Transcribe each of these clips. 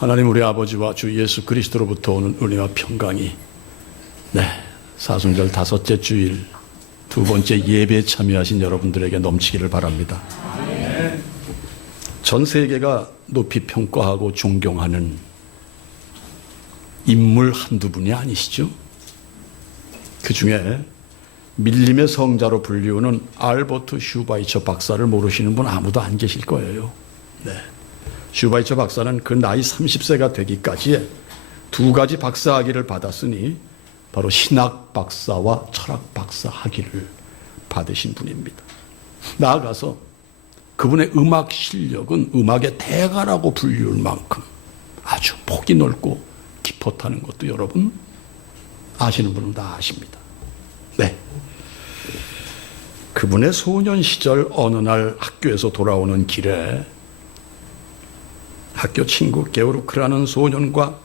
하나님 우리 아버지와 주 예수 그리스도로부터 오는 은혜와 평강이 사순절 다섯째 주일 두 번째 예배에 참여하신 여러분들에게 넘치기를 바랍니다. 전 세계가 높이 평가하고 존경하는 인물 한두 분이 아니시죠? 그 중에 밀림의 성자로 불리우는 알버트 슈바이처 박사를 모르시는 분 아무도 안 계실 거예요. 슈바이처 박사는 그 나이 30세가 되기까지에 두 가지 박사 학위를 받았으니 바로 신학 박사와 철학 박사 학위를 받으신 분입니다. 나아가서 그분의 음악 실력은 음악의 대가라고 불리울 만큼 아주 폭이 넓고 깊었다는 것도 여러분 아시는 분은 다 아십니다. 그분의 소년 시절 어느 날 학교에서 돌아오는 길에 학교 친구 게오르크라는 소년과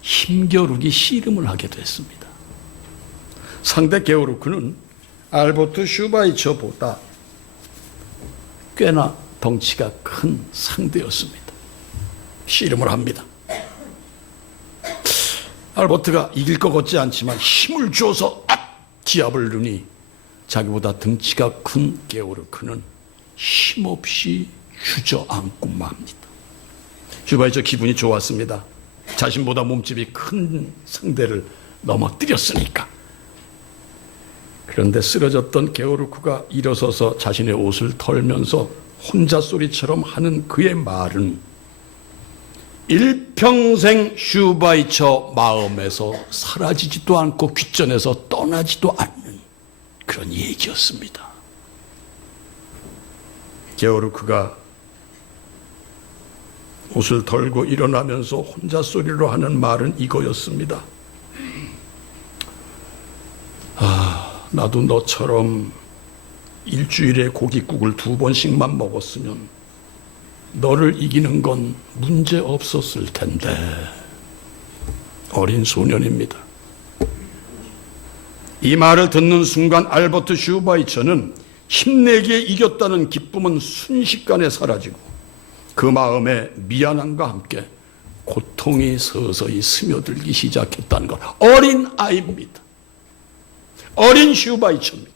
힘겨루기 씨름을 하게 됐습니다. 상대 게오르크는 알버트 슈바이처보다 꽤나 덩치가 큰 상대였습니다. 씨름을 합니다. 알버트가 이길 것 같지 않지만 힘을 줘서 기압을 누니 자기보다 덩치가 큰 게오르크는 힘없이 주저앉고 맙니다. 슈바이처 기분이 좋았습니다. 자신보다 몸집이 큰 상대를 넘어뜨렸으니까. 그런데 쓰러졌던 게오르크가 일어서서 자신의 옷을 털면서 혼자 소리처럼 하는 그의 말은 일평생 슈바이처 마음에서 사라지지도 않고 귓전에서 떠나지도 않는 그런 얘기였습니다. 게오르크가 옷을 털고 일어나면서 혼자 소리로 하는 말은 이거였습니다. 나도 너처럼 일주일에 고깃국을 2번씩만 먹었으면 너를 이기는 건 문제 없었을 텐데. 어린 소년입니다. 이 말을 듣는 순간 알버트 슈바이처는 힘내기에 이겼다는 기쁨은 순식간에 사라지고 그 마음에 미안함과 함께 고통이 서서히 스며들기 시작했다는 것. 어린 아이입니다. 어린 슈바이처입니다.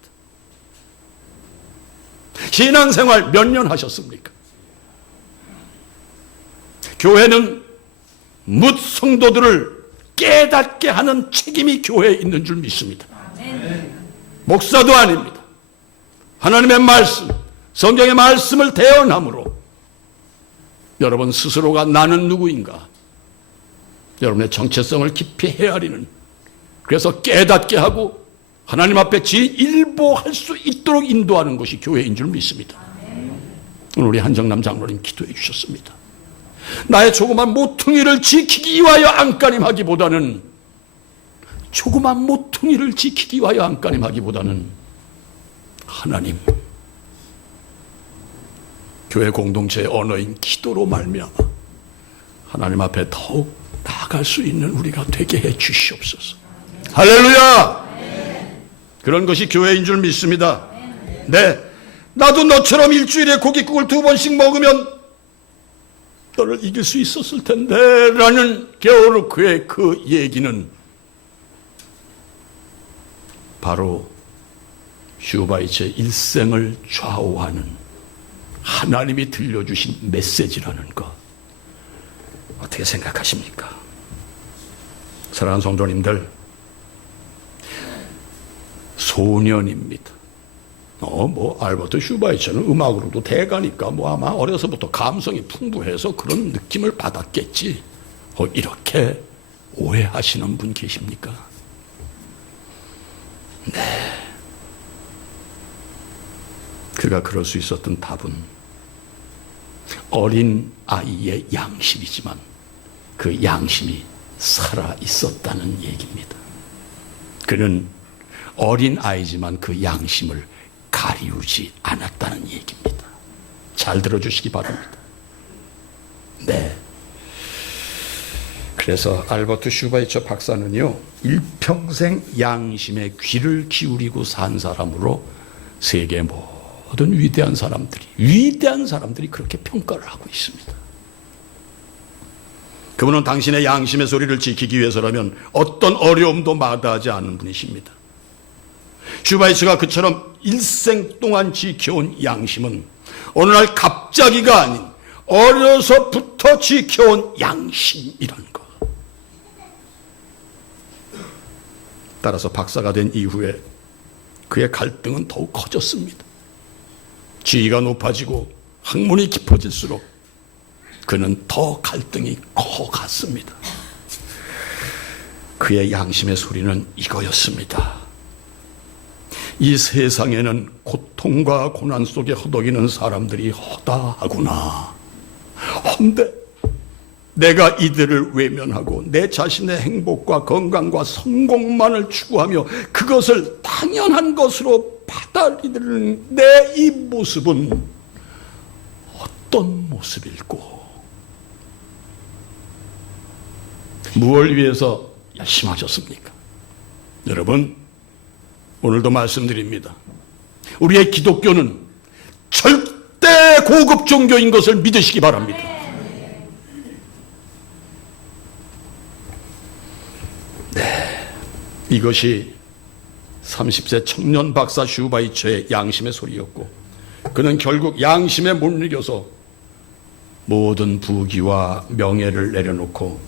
신앙생활 몇 년 하셨습니까? 교회는 뭇 성도들을 깨닫게 하는 책임이 교회에 있는 줄 믿습니다. 목사도 아닙니다. 하나님의 말씀, 성경의 말씀을 대언함으로 여러분 스스로가 나는 누구인가, 여러분의 정체성을 깊이 헤아리는, 그래서 깨닫게 하고 하나님 앞에 진일보할 수 있도록 인도하는 것이 교회인 줄 믿습니다. 오늘 우리 한정남 장로님 기도해 주셨습니다. 나의 조그만 모퉁이를 지키기 위하여 안간힘하기보다는 조그만 모퉁이를 지키기 위하여 안간힘하기보다는 하나님, 교회 공동체의 언어인 기도로 말미암아 하나님 앞에 더욱 나아갈 수 있는 우리가 되게 해 주시옵소서. 할렐루야! 그런 것이 교회인 줄 믿습니다. 나도 너처럼 일주일에 고깃국을 2번씩 먹으면 너를 이길 수 있었을 텐데 라는 게오르크의 그 얘기는 바로 슈바이처의 일생을 좌우하는 하나님이 들려주신 메시지라는 것, 어떻게 생각하십니까? 사랑하는 성도님들, 소년입니다. 알버트 슈바이처는 음악으로도 대가니까 아마 어려서부터 감성이 풍부해서 그런 느낌을 받았겠지. 이렇게 오해하시는 분 계십니까? 그가 그럴 수 있었던 답은 어린 아이의 양심이지만 그 양심이 살아 있었다는 얘기입니다. 그는 어린 아이지만 그 양심을 가리우지 않았다는 얘기입니다. 잘 들어주시기 바랍니다. 그래서 알버트 슈바이처 박사는요, 일평생 양심에 귀를 기울이고 산 사람으로 세계 모든 위대한 사람들이 그렇게 평가를 하고 있습니다. 그분은 당신의 양심의 소리를 지키기 위해서라면 어떤 어려움도 마다하지 않은 분이십니다. 슈바이처가 그처럼 일생 동안 지켜온 양심은 어느 날 갑자기가 아닌 어려서부터 지켜온 양심이라는 것. 따라서 박사가 된 이후에 그의 갈등은 더욱 커졌습니다. 지위가 높아지고 학문이 깊어질수록 그는 더 갈등이 커갔습니다. 그의 양심의 소리는 이거였습니다. 이 세상에는 고통과 고난 속에 허덕이는 사람들이 허다하구나. 헌데 내가 이들을 외면하고 내 자신의 행복과 건강과 성공만을 추구하며 그것을 당연한 것으로 받아들이는 내 이 모습은 어떤 모습일꼬? 무엇을 위해서 열심히 하셨습니까? 여러분, 오늘도 말씀드립니다. 우리의 기독교는 절대 고급 종교인 것을 믿으시기 바랍니다. 네, 이것이 30세 청년 박사 슈바이처의 양심의 소리였고, 그는 결국 양심에 못 이겨서 모든 부귀와 명예를 내려놓고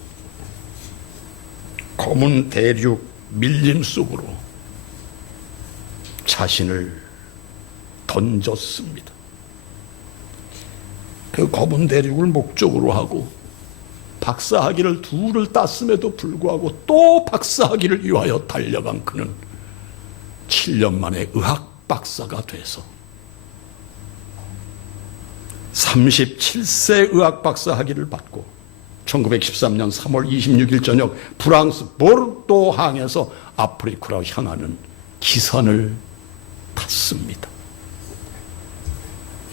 검은 대륙 밀림 속으로 자신을 던졌습니다. 그 검은 대륙을 목적으로 하고 박사학위를 둘을 땄음에도 불구하고 또 박사학위를 위하여 달려간 그는 7년 만에 의학 박사가 돼서 37세 의학 박사 학위를 받고 1913년 3월 26일 저녁 프랑스 보르도 항에서 아프리카로 향하는 기선을 탔습니다.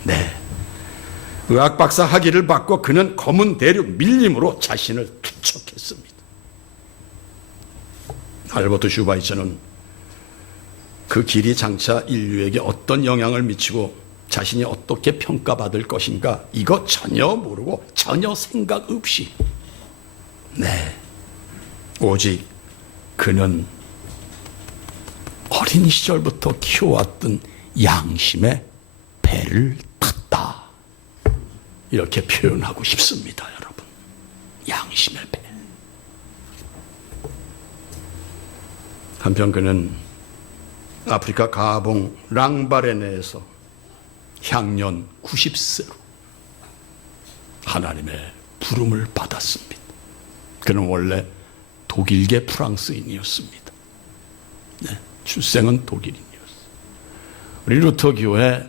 네, 의학 박사 학위를 받고 그는 검은 대륙 밀림으로 자신을 투척했습니다. 알버트 슈바이처는 그 길이 장차 인류에게 어떤 영향을 미치고 자신이 어떻게 평가받을 것인가 이거 전혀 모르고 전혀 생각 없이 네, 오직 그는 어린 시절부터 키워왔던 양심의 배를 탔다, 이렇게 표현하고 싶습니다. 여러분, 양심의 배. 한편 그는 아프리카 가봉 랑바레네에서 향년 90세로 하나님의 부름을 받았습니다. 그는 원래 독일계 프랑스인이었습니다. 네, 출생은 독일인이었어요. 우리 루터교회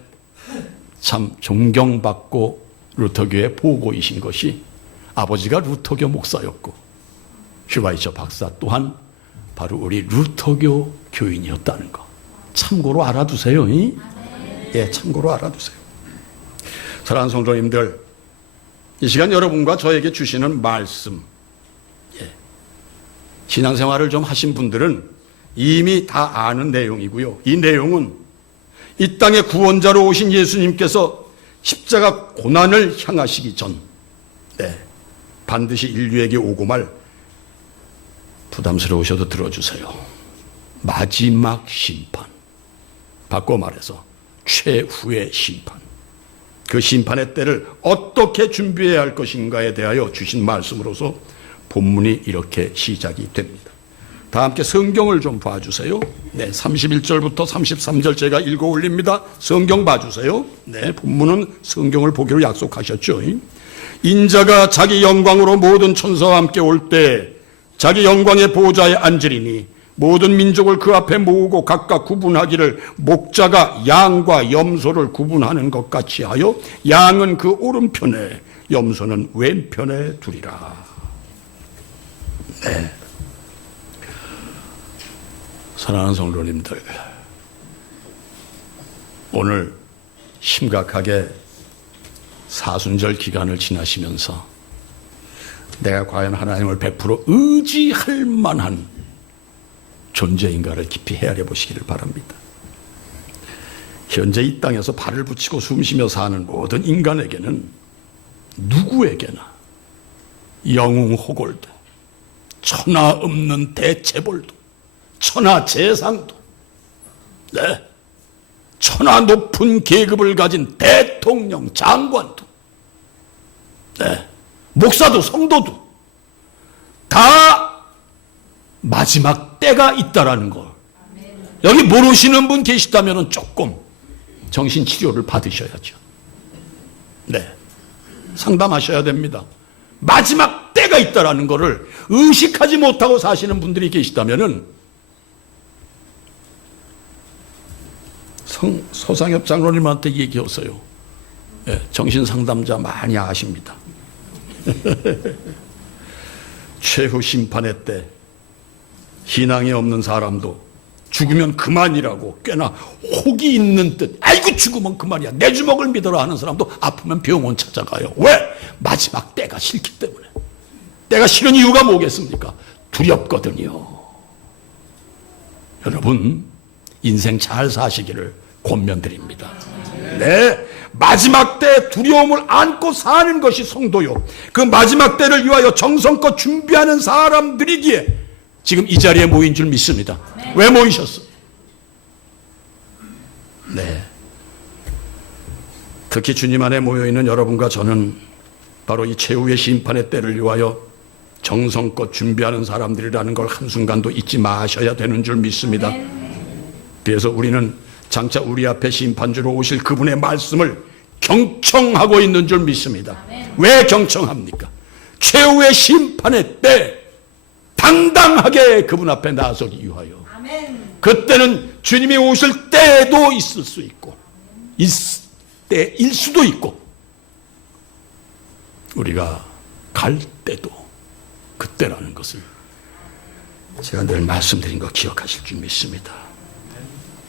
참 존경받고 루터교회 보고이신 것이 아버지가 루터교 목사였고 슈바이처 박사 또한 바로 우리 루터교 교인이었다는 거 참고로 알아두세요. 예, 참고로 알아두세요. 사랑하는 성도님들, 이 시간 여러분과 저에게 주시는 말씀, 예, 신앙생활을 좀 하신 분들은 이미 다 아는 내용이고요. 이 내용은 이 땅의 구원자로 오신 예수님께서 십자가 고난을 향하시기 전, 네, 반드시 인류에게 오고 말, 부담스러우셔도 들어주세요. 마지막 심판, 바꿔 말해서 최후의 심판, 그 심판의 때를 어떻게 준비해야 할 것인가에 대하여 주신 말씀으로서 본문이 이렇게 시작이 됩니다. 다 함께 성경을 좀 봐주세요. 네, 31절부터 33절 제가 읽어 올립니다. 성경 봐주세요. 네, 본문은 성경을 보기로 약속하셨죠. 인자가 자기 영광으로 모든 천사와 함께 올 때 자기 영광의 보좌에 앉으리니 모든 민족을 그 앞에 모으고 각각 구분하기를 목자가 양과 염소를 구분하는 것 같이 하여 양은 그 오른편에 염소는 왼편에 두리라. 네, 사랑하는 성도님들, 오늘 심각하게 사순절 기간을 지나시면서 내가 과연 하나님을 100% 의지할 만한 존재인가를 깊이 헤아려 보시기를 바랍니다. 현재 이 땅에서 발을 붙이고 숨쉬며 사는 모든 인간에게는 누구에게나 영웅호골도, 천하 없는 대체벌도, 천하 재상도, 네, 천하 높은 계급을 가진 대통령, 장관도, 네, 목사도 성도도 다 마지막 때가 있다라는 걸 여기 모르시는 분 계시다면 조금 정신치료를 받으셔야죠. 네, 상담하셔야 됩니다. 마지막 때가 있다라는 것을 의식하지 못하고 사시는 분들이 계시다면 서상엽 장로님한테 얘기했어요. 네, 정신상담자 많이 아십니다. 최후 심판의 때 신앙이 없는 사람도 죽으면 그만이라고 꽤나 혹이 있는 듯, 아이고 죽으면 그만이야, 내 주먹을 믿어라 하는 사람도 아프면 병원 찾아가요. 왜? 마지막 때가 싫기 때문에. 때가 싫은 이유가 뭐겠습니까? 두렵거든요. 여러분, 인생 잘 사시기를 권면드립니다. 네, 마지막 때 두려움을 안고 사는 것이 성도요, 그 마지막 때를 위하여 정성껏 준비하는 사람들이기에 지금 이 자리에 모인 줄 믿습니다. 네. 왜 모이셨어? 네, 특히 주님 안에 모여있는 여러분과 저는 바로 이 최후의 심판의 때를 위하여 정성껏 준비하는 사람들이라는 걸 한순간도 잊지 마셔야 되는 줄 믿습니다. 네. 그래서 우리는 장차 우리 앞에 심판주로 오실 그분의 말씀을 경청하고 있는 줄 믿습니다. 네. 왜 경청합니까? 최후의 심판의 때 당당하게 그분 앞에 나서기 위하여. 아멘. 그때는 주님이 오실 때도 있을 수 있고 때일 수도 있고 우리가 갈 때도 그때라는 것을 제가 늘 말씀드린 거 기억하실 줄 믿습니다.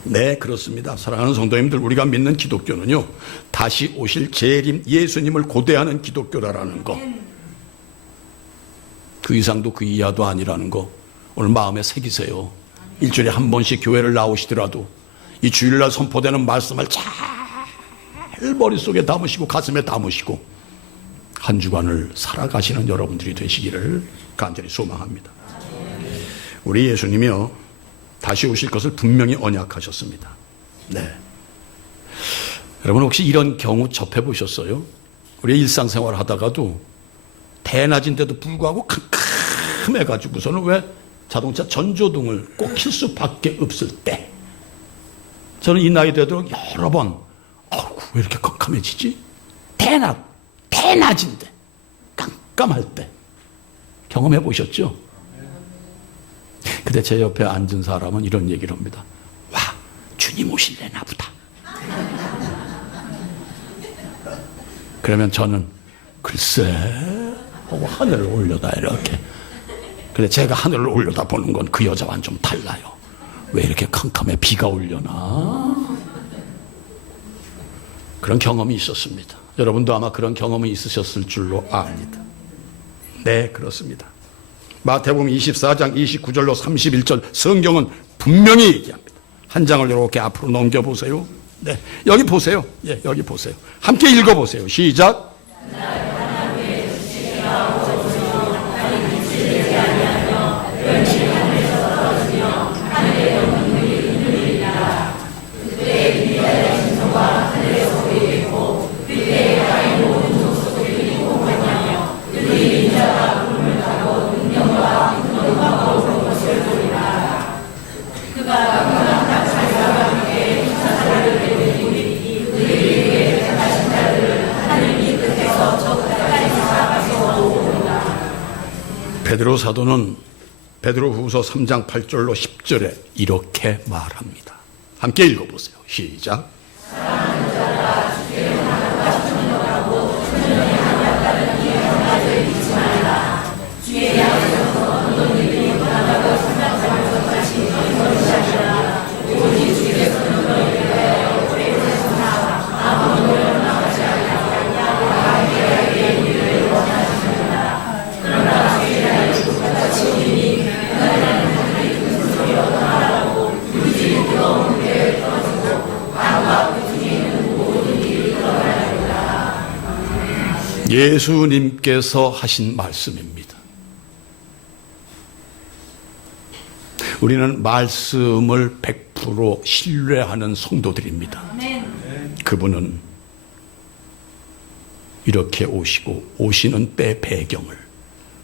네, 그렇습니다. 사랑하는 성도님들, 우리가 믿는 기독교는요, 다시 오실 재림 예수님을 고대하는 기독교라는 거, 그 이상도 그 이하도 아니라는 거 오늘 마음에 새기세요. 일주일에 한 번씩 교회를 나오시더라도 이 주일날 선포되는 말씀을 잘 머릿속에 담으시고 가슴에 담으시고 한 주간을 살아가시는 여러분들이 되시기를 간절히 소망합니다. 우리 예수님이요, 다시 오실 것을 분명히 언약하셨습니다. 네, 여러분 혹시 이런 경우 접해보셨어요? 우리 일상생활 하다가도 대낮인데도 불구하고 캄캄해가지고서는 왜 자동차 전조등을 꼭 킬 수밖에 없을 때, 저는 이 나이 되도록 여러 번 왜 이렇게 깜깜해지지? 대낮인데 깜깜할 때 경험해 보셨죠? 근데 제 옆에 앉은 사람은 이런 얘기를 합니다. 와, 주님 오실래나 보다. 그러면 저는 글쎄 하고 하늘을 올려다 이렇게. 근데 제가 하늘을 올려다 보는 건 그 여자와는 좀 달라요. 왜 이렇게 캄캄해? 비가 오려나? 그런 경험이 있었습니다. 여러분도 아마 그런 경험이 있으셨을 줄로 압니다. 네, 그렇습니다. 마태복음 24장 29절로 31절 성경은 분명히 얘기합니다. 한 장을 이렇게 앞으로 넘겨보세요. 네, 여기 보세요. 예, 여기 보세요. 함께 읽어보세요. 시작. 베드로 사도는 베드로후서 3장 8절로 10절에 이렇게 말합니다. 함께 읽어보세요. 시작. 예수님께서 하신 말씀입니다. 우리는 말씀을 100% 신뢰하는 성도들입니다. 그분은 이렇게 오시고 오시는 때 배경을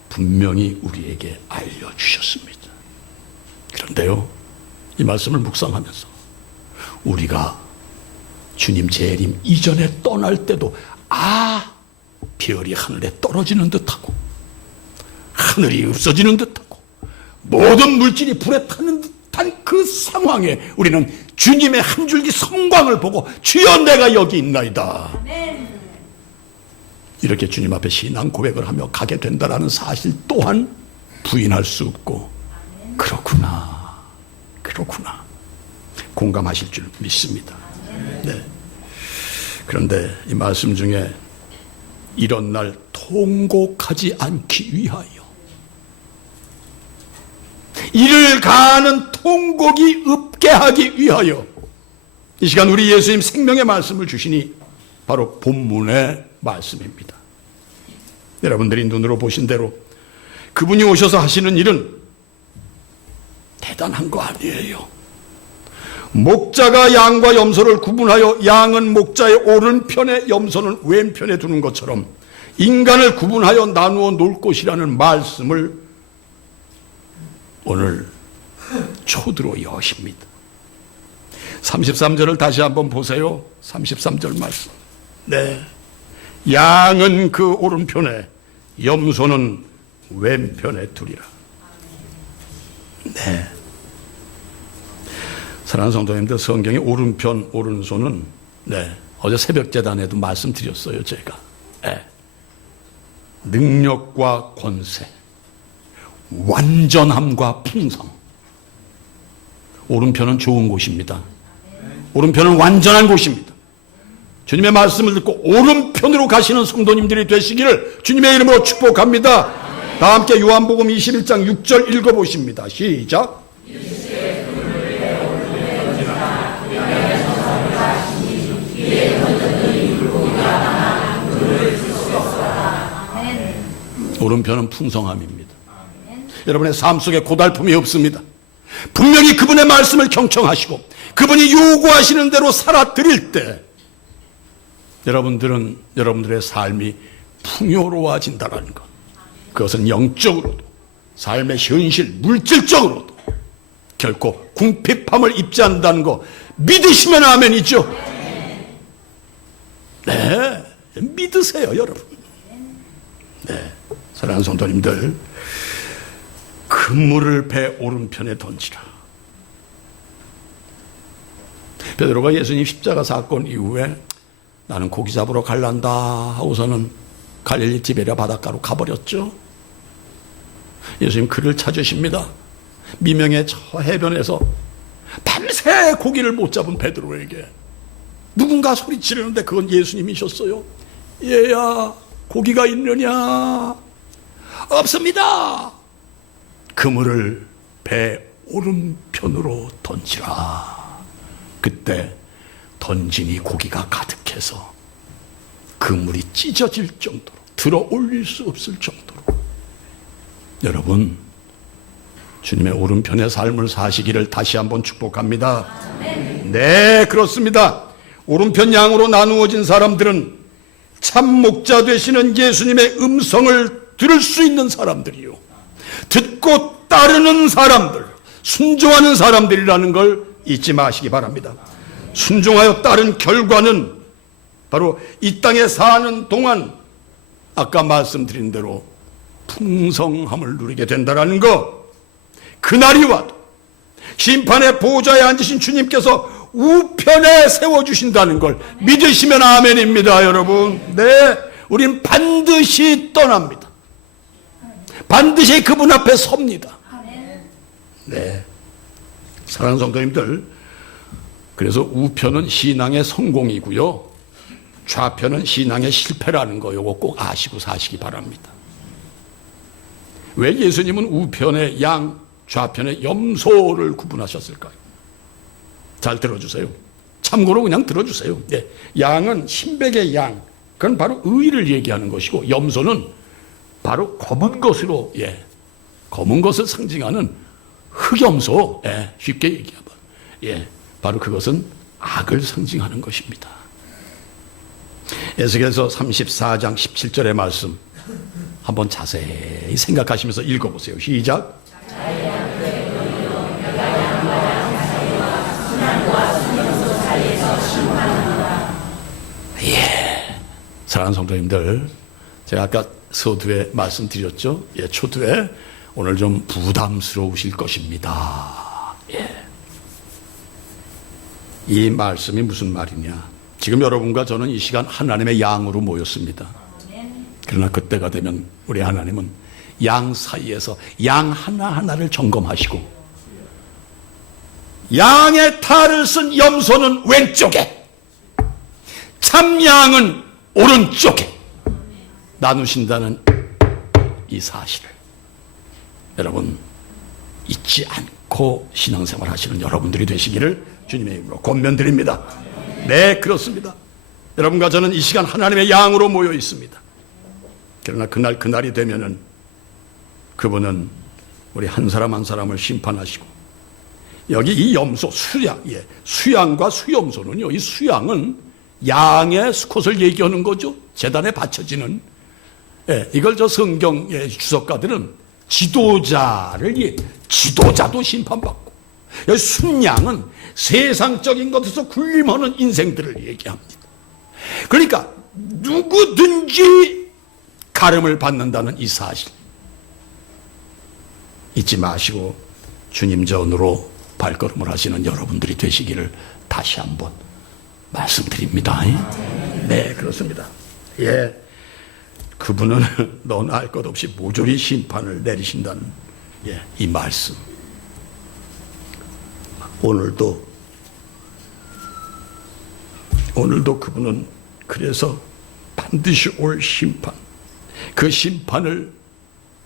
분명히 우리에게 알려주셨습니다. 그런데요, 이 말씀을 묵상하면서 우리가 주님 재림 이전에 떠날 때도 별이 하늘에 떨어지는 듯하고 하늘이 없어지는 듯하고 모든 물질이 불에 타는 듯한 그 상황에 우리는 주님의 한 줄기 성광을 보고 주여 내가 여기 있나이다, 이렇게 주님 앞에 신앙 고백을 하며 가게 된다라는 사실 또한 부인할 수 없고, 그렇구나 공감하실 줄 믿습니다. 네. 그런데 이 말씀 중에 이런 날 통곡하지 않기 위하여, 이를 가하는 통곡이 없게 하기 위하여 이 시간 우리 예수님 생명의 말씀을 주시니 바로 본문의 말씀입니다. 여러분들이 눈으로 보신 대로 그분이 오셔서 하시는 일은 대단한 거 아니에요. 목자가 양과 염소를 구분하여 양은 목자의 오른편에 염소는 왼편에 두는 것처럼 인간을 구분하여 나누어 놓을 것이라는 말씀을 오늘 초들어 여십니다. 33절을 다시 한번 보세요. 33절 말씀. 네. 양은 그 오른편에 염소는 왼편에 두리라. 네. 사랑하는 성도님들, 성경의 오른편, 오른손은 어제 새벽재단에도 말씀드렸어요. 제가 능력과 권세, 완전함과 풍성. 오른편은 좋은 곳입니다. 오른편은 완전한 곳입니다. 주님의 말씀을 듣고 오른편으로 가시는 성도님들이 되시기를 주님의 이름으로 축복합니다. 다 함께 요한복음 21장 6절 읽어보십니다. 시작. 오른편은 풍성함입니다. 여러분의 삶 속에 고달픔이 없습니다. 분명히 그분의 말씀을 경청하시고 그분이 요구하시는 대로 살아드릴 때 여러분들은 여러분들의 삶이 풍요로워진다는 것, 그것은 영적으로도 삶의 현실 물질적으로도 결코 궁핍함을 입지 않는다는 거 믿으시면 아멘이죠. 네, 믿으세요 여러분. 네, 사랑하는 성도님들, 그물을 배 오른편에 던지라. 베드로가 예수님 십자가 사건 이후에 나는 고기 잡으러 갈란다 하고서는 갈릴리 디베랴 바닷가로 가버렸죠. 예수님 그를 찾으십니다. 미명의 저 해변에서 밤새 고기를 못 잡은 베드로에게 누군가 소리치르는데 그건 예수님이셨어요. 얘야, 고기가 있느냐? 없습니다. 그물을 배 오른편으로 던지라. 그때 던지니 고기가 가득해서 그물이 찢어질 정도로, 들어 올릴 수 없을 정도로. 여러분, 주님의 오른편의 삶을 사시기를 다시 한번 축복합니다. 네, 그렇습니다. 오른편 양으로 나누어진 사람들은 참 목자 되시는 예수님의 음성을 들을 수 있는 사람들이요, 듣고 따르는 사람들, 순종하는 사람들이라는 걸 잊지 마시기 바랍니다. 순종하여 따른 결과는 바로 이 땅에 사는 동안 아까 말씀드린 대로 풍성함을 누리게 된다는 것. 그날이 와도 심판의 보좌에 앉으신 주님께서 우편에 세워주신다는 걸 믿으시면 아멘입니다. 여러분, 네, 우린 반드시 떠납니다. 반드시 그분 앞에 섭니다. 네, 사랑하는 성도님들, 그래서 우편은 신앙의 성공이고요, 좌편은 신앙의 실패라는 거, 요거 꼭 아시고 사시기 바랍니다. 왜 예수님은 우편의 양, 좌편의 염소를 구분하셨을까요? 잘 들어주세요. 참고로 그냥 들어주세요. 네, 양은 흰백의 양, 그건 바로 의를 얘기하는 것이고, 염소는 바로 검은 것으로, 검은 것을 상징하는 흑염소, 쉽게 얘기하면, 바로 그것은 악을 상징하는 것입니다. 에스겔서 34장 17절의 말씀 한번 자세히 생각하시면서 읽어보세요. 시작. 사랑하는 성도님들, 제가 아까 서두에 말씀드렸죠. 초두에 오늘 좀 부담스러우실 것입니다. 이 말씀이 무슨 말이냐? 지금 여러분과 저는 이 시간 하나님의 양으로 모였습니다. 그러나 그때가 되면 우리 하나님은 양 사이에서 양 하나하나를 점검하시고, 양의 탈을 쓴 염소는 왼쪽에, 참양은 오른쪽에 나누신다는 이 사실을 여러분 잊지 않고 신앙생활 하시는 여러분들이 되시기를 주님의 이름으로 권면드립니다. 네, 그렇습니다. 여러분과 저는 이 시간 하나님의 양으로 모여 있습니다. 그러나 그날이 되면은 그분은 우리 한 사람 한 사람을 심판하시고, 여기 이 염소 수양과 수염소는요, 이 수양은 양의 수컷을 얘기하는 거죠. 제단에 바쳐지는. 이걸 저 성경의 주석가들은 지도자도 심판받고, 여기 순양은 세상적인 것에서 군림하는 인생들을 얘기합니다. 그러니까 누구든지 가름을 받는다는 이 사실 잊지 마시고 주님 전으로 발걸음을 하시는 여러분들이 되시기를 다시 한번 말씀드립니다. 네, 그렇습니다. 그분은 너나 할 것 없이 모조리 심판을 내리신다는 이 말씀. 오늘도 그분은 그래서 반드시 올 심판, 그 심판을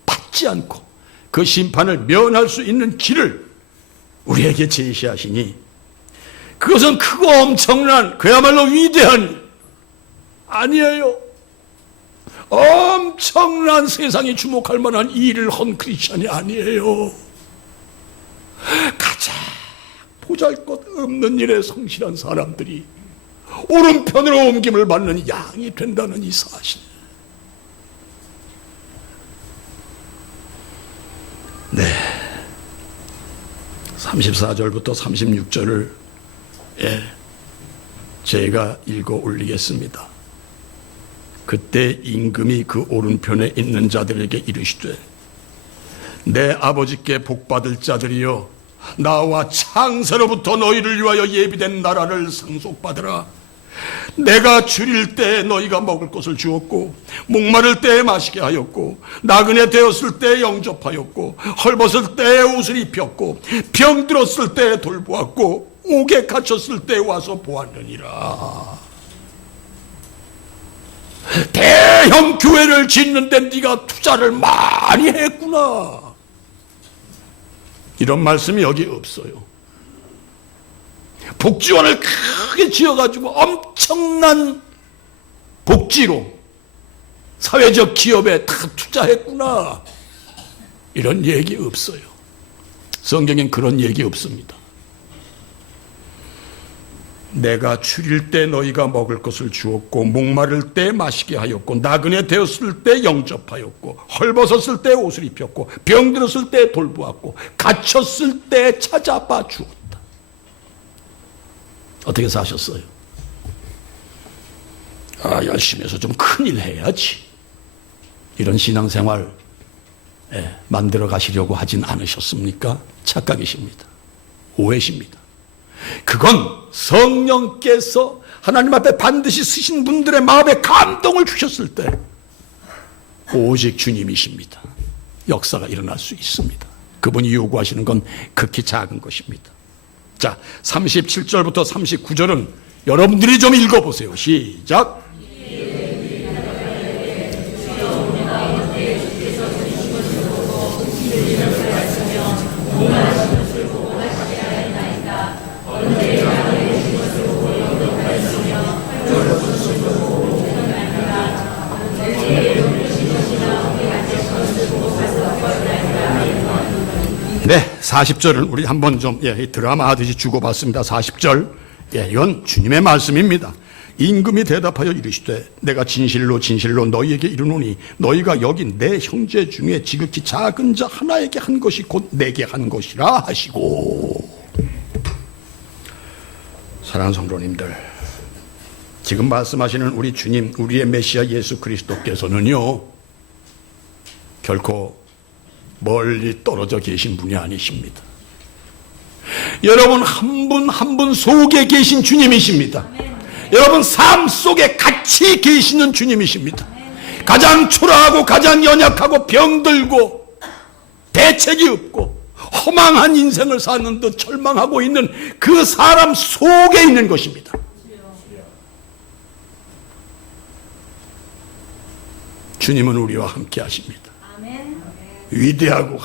받지 않고 그 심판을 면할 수 있는 길을 우리에게 제시하시니, 그것은 크고 엄청난, 그야말로 위대한 일 아니에요. 엄청난, 세상이 주목할 만한 일을 한 크리스천이 아니에요. 가장 보잘것없는 일에 성실한 사람들이 오른편으로 옮김을 받는 양이 된다는 이 사실. 네, 34절부터 36절을 제가 읽어 올리겠습니다. 그때 임금이 그 오른편에 있는 자들에게 이르시되, 내 아버지께 복받을 자들이여, 나와 창세로부터 너희를 위하여 예비된 나라를 상속받으라. 내가 줄일 때 너희가 먹을 것을 주었고, 목마를 때 마시게 하였고, 나그네 되었을 때 영접하였고, 헐벗을 때 옷을 입혔고, 병들었을 때 돌보았고, 옥에 갇혔을 때 와서 보았느니라. 대형 교회를 짓는데 네가 투자를 많이 했구나. 이런 말씀이 여기 없어요. 복지원을 크게 지어가지고 엄청난 복지로 사회적 기업에 다 투자했구나. 이런 얘기 없어요. 성경엔 그런 얘기 없습니다. 내가 줄일 때 너희가 먹을 것을 주었고, 목마를 때 마시게 하였고, 나그네 되었을 때 영접하였고, 헐벗었을 때 옷을 입혔고, 병들었을 때 돌보았고, 갇혔을 때 찾아봐 주었다. 어떻게 사셨어요? 열심히 해서 좀 큰일 해야지. 이런 신앙생활 만들어 가시려고 하진 않으셨습니까? 착각이십니다. 오해십니다. 그건 성령께서 하나님 앞에 반드시 쓰신 분들의 마음에 감동을 주셨을 때 오직 주님이십니다. 역사가 일어날 수 있습니다. 그분이 요구하시는 건 극히 작은 것입니다. 자, 37절부터 39절은 여러분들이 좀 읽어보세요. 시작. 네, 40절을 우리 한번 좀 드라마 하듯이 주고받습니다. 40절. 이건 주님의 말씀입니다. 임금이 대답하여 이르시되 내가 진실로 진실로 너희에게 이르노니 너희가 여기 내 형제 중에 지극히 작은 자 하나에게 한 것이 곧 내게 한 것이라 하시고. 사랑하는 성도님들, 지금 말씀하시는 우리 주님, 우리의 메시아 예수 그리스도께서는요, 결코 멀리 떨어져 계신 분이 아니십니다. 여러분 한 분 한 분 속에 계신 주님이십니다. 여러분 삶 속에 같이 계시는 주님이십니다. 가장 초라하고 가장 연약하고 병들고 대책이 없고 허망한 인생을 사는 듯 절망하고 있는 그 사람 속에 있는 것입니다. 주님은 우리와 함께 하십니다. 위대하고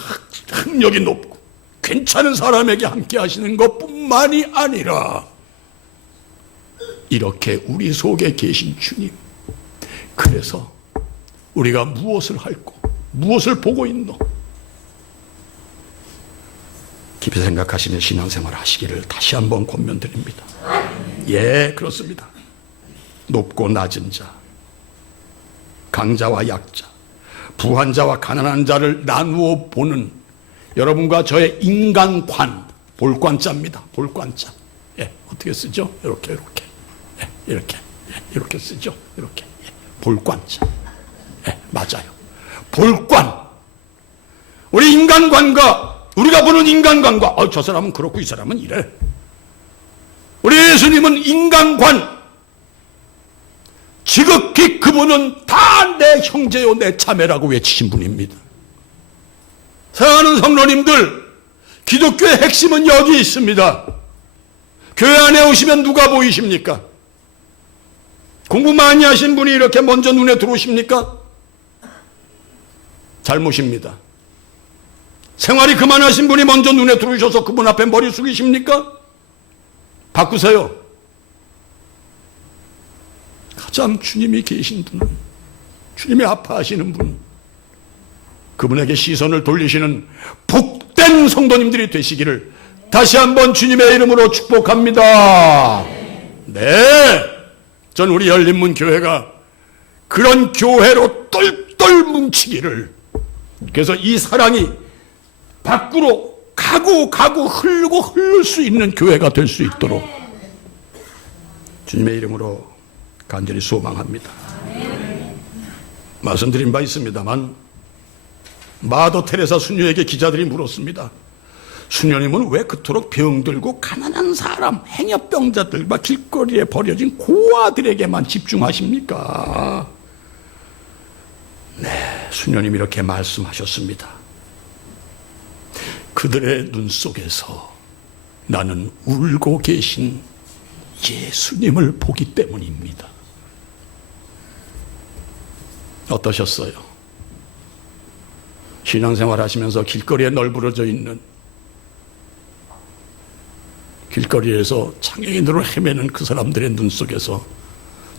학력이 높고 괜찮은 사람에게 함께 하시는 것뿐만이 아니라 이렇게 우리 속에 계신 주님, 그래서 우리가 무엇을 할고 무엇을 보고 있노? 깊이 생각하시는 신앙생활 하시기를 다시 한번 권면드립니다. 예, 그렇습니다. 높고 낮은 자, 강자와 약자, 부한 자와 가난한 자를 나누어 보는 여러분과 저의 인간관, 볼관자입니다. 볼관자. 어떻게 쓰죠? 이렇게 이렇게 쓰죠. 이렇게 볼관자. 맞아요. 볼관. 우리 인간관과 우리가 보는 인간관과 저 사람은 그렇고 이 사람은 이래. 우리 예수님은 인간관. 지극히 그분은 다 내 형제요 내 자매라고 외치신 분입니다. 사랑하는 성도님들, 기독교의 핵심은 여기 있습니다. 교회 안에 오시면 누가 보이십니까? 공부 많이 하신 분이 이렇게 먼저 눈에 들어오십니까? 잘못입니다. 생활이 그만하신 분이 먼저 눈에 들어오셔서 그분 앞에 머리 숙이십니까? 바꾸세요. 가장 주님이 계신 분은, 주님이 아파하시는 분, 그분에게 시선을 돌리시는 복된 성도님들이 되시기를 다시 한번 주님의 이름으로 축복합니다. 네, 전 우리 열린문 교회가 그런 교회로 똘똘 뭉치기를, 그래서 이 사랑이 밖으로 가고 흐르고 흐를 수 있는 교회가 될 수 있도록 주님의 이름으로 간절히 소망합니다. 말씀드린 바 있습니다만 마더 테레사 수녀에게 기자들이 물었습니다. 수녀님은 왜 그토록 병들고 가난한 사람, 행여병자들, 막 길거리에 버려진 고아들에게만 집중하십니까? 네, 수녀님 이렇게 말씀하셨습니다. 그들의 눈 속에서 나는 울고 계신 예수님을 보기 때문입니다. 어떠셨어요? 신앙생활 하시면서 길거리에 널브러져 있는, 길거리에서 장애인으로 헤매는 그 사람들의 눈 속에서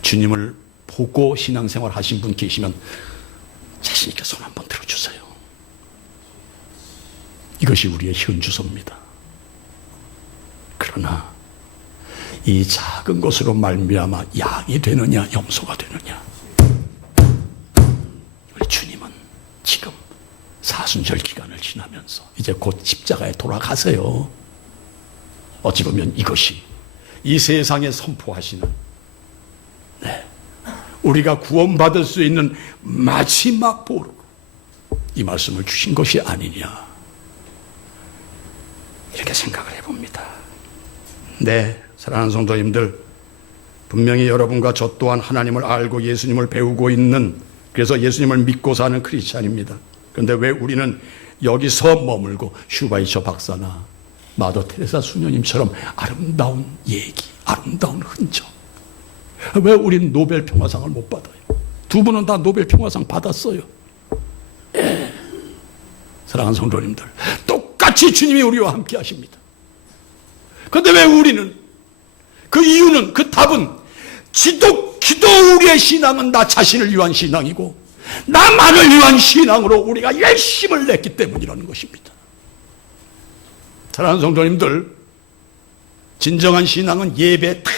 주님을 보고 신앙생활 하신 분 계시면 자신 있게 손 한번 들어주세요. 이것이 우리의 현주소입니다. 그러나 이 작은 것으로 말미암아 양이 되느냐 염소가 되느냐, 우리 주님은 지금 사순절 기간을 지나면서 이제 곧 십자가에 돌아가세요. 어찌 보면 이것이 이 세상에 선포하시는, 네, 우리가 구원받을 수 있는 마지막 보루로 이 말씀을 주신 것이 아니냐, 이렇게 생각을 해봅니다. 네, 사랑하는 성도님들, 분명히 여러분과 저 또한 하나님을 알고 예수님을 배우고 있는, 그래서 예수님을 믿고 사는 크리스찬입니다. 그런데 왜 우리는 여기서 머물고 슈바이처 박사나 마더 테레사 수녀님처럼 아름다운 얘기, 아름다운 흔적, 왜 우리는 노벨 평화상을 못 받아요? 두 분은 다 노벨 평화상 받았어요. 예. 사랑하는 성도님들, 똑같이 주님이 우리와 함께 하십니다. 그런데 왜 우리는, 그 이유는, 그 답은 기도 우리의 신앙은 나 자신을 위한 신앙이고 나만을 위한 신앙으로 우리가 열심을 냈기 때문이라는 것입니다. 사랑하는 성도님들, 진정한 신앙은 예배에 탁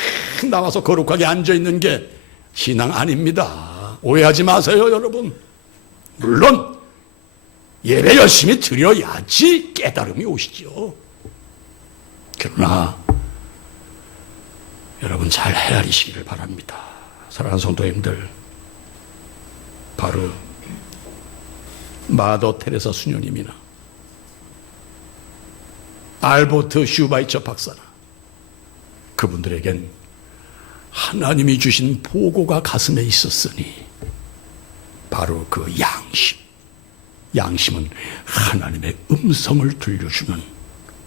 나와서 거룩하게 앉아있는 게 신앙 아닙니다. 오해하지 마세요, 여러분. 물론 예배 열심히 드려야지 깨달음이 오시죠. 그러나 여러분 잘 헤아리시기를 바랍니다. 사랑하는 성도님들, 바로 마더 테레사 수녀님이나 알버트 슈바이처 박사나 그분들에겐 하나님이 주신 보고가 가슴에 있었으니 바로 그 양심은 하나님의 음성을 들려주는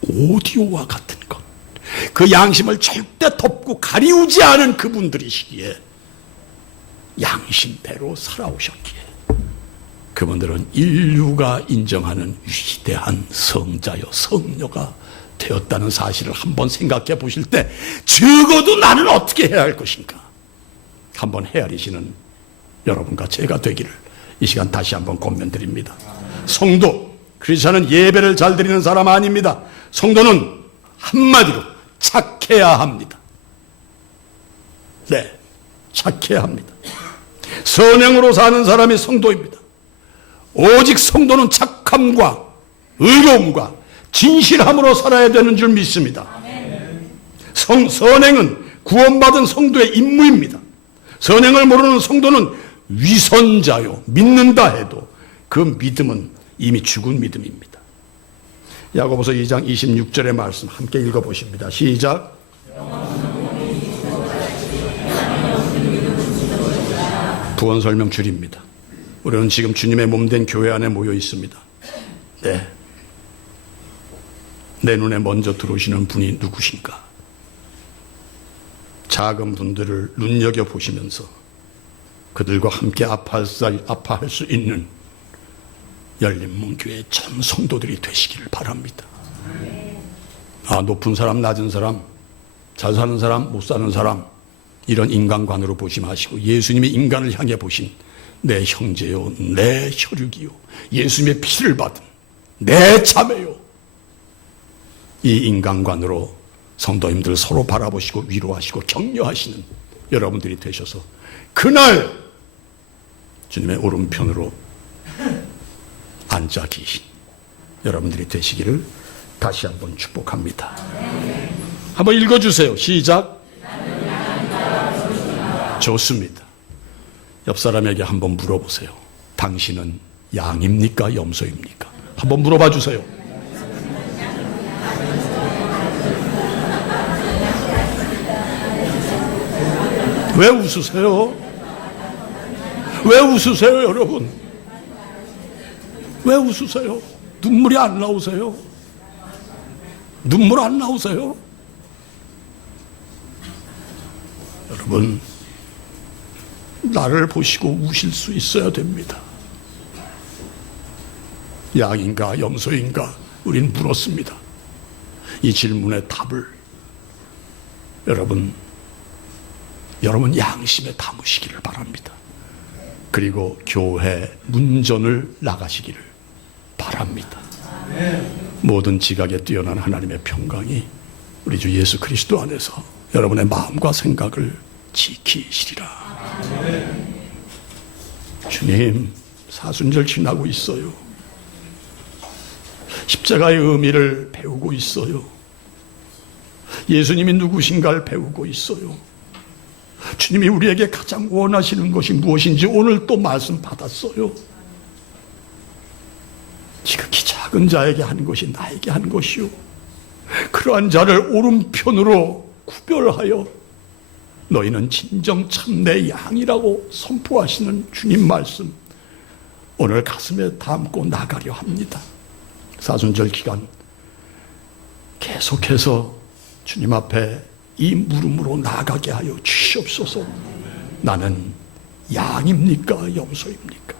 오디오와 같은 것, 그 양심을 절대 덮고 가리우지 않은 그분들이시기에 양심대로 살아오셨기에 그분들은 인류가 인정하는 위대한 성자여 성녀가 되었다는 사실을 한번 생각해 보실 때 적어도 나는 어떻게 해야 할 것인가 한번 헤아리시는 여러분과 제가 되기를 이 시간 다시 한번 권면드립니다. 성도, 크리스천은 예배를 잘 드리는 사람 아닙니다. 성도는 한마디로 착해야 합니다. 네, 착해야 합니다. 선행으로 사는 사람이 성도입니다. 오직 성도는 착함과 의로움과 진실함으로 살아야 되는 줄 믿습니다. 선행은 구원받은 성도의 임무입니다. 선행을 모르는 성도는 위선자요, 믿는다 해도 그 믿음은 이미 죽은 믿음입니다. 야고보서 2장 26절의 말씀 함께 읽어보십니다. 시작. 부원 설명 줄입니다. 우리는 지금 주님의 몸된 교회 안에 모여 있습니다. 네. 내 눈에 먼저 들어오시는 분이 누구신가? 작은 분들을 눈여겨보시면서 그들과 함께 아파할 수 있는 열린문교회 전 성도들이 되시기를 바랍니다. 높은 사람, 낮은 사람, 잘 사는 사람, 못 사는 사람, 이런 인간관으로 보지 마시고 예수님이 인간을 향해 보신 내 형제요, 내 혈육이요, 예수님의 피를 받은 내 자매요, 이 인간관으로 성도님들 서로 바라보시고 위로하시고 격려하시는 여러분들이 되셔서 그날 주님의 오른편으로 앉아 계신 여러분들이 되시기를 다시 한번 축복합니다. 한번 읽어주세요. 시작. 좋습니다. 옆 사람에게 한번 물어보세요. 당신은 양입니까? 염소입니까? 한번 물어봐 주세요. 왜 웃으세요? 왜 웃으세요, 여러분? 왜 웃으세요? 눈물이 안 나오세요? 눈물 안 나오세요? 여러분, 나를 보시고 우실 수 있어야 됩니다. 양인가 염소인가 우린 물었습니다. 이 질문의 답을 여러분 양심에 담으시기를 바랍니다. 그리고 교회 문전을 나가시기를 바랍니다. 모든 지각에 뛰어난 하나님의 평강이 우리 주 예수 그리스도 안에서 여러분의 마음과 생각을 지키시리라. 주님, 사순절 지나고 있어요. 십자가의 의미를 배우고 있어요. 예수님이 누구신가를 배우고 있어요. 주님이 우리에게 가장 원하시는 것이 무엇인지 오늘 또 말씀 받았어요. 지극히 작은 자에게 한 것이 나에게 한 것이요, 그러한 자를 오른편으로 구별하여 너희는 진정 참내 양이라고 선포하시는 주님 말씀, 오늘 가슴에 담고 나가려 합니다. 사순절 기간 계속해서 주님 앞에 이 물음으로 나가게 하여 주시옵소서. 나는 양입니까? 염소입니까?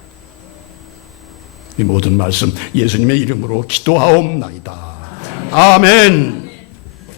이 모든 말씀 예수님의 이름으로 기도하옵나이다. 아멘.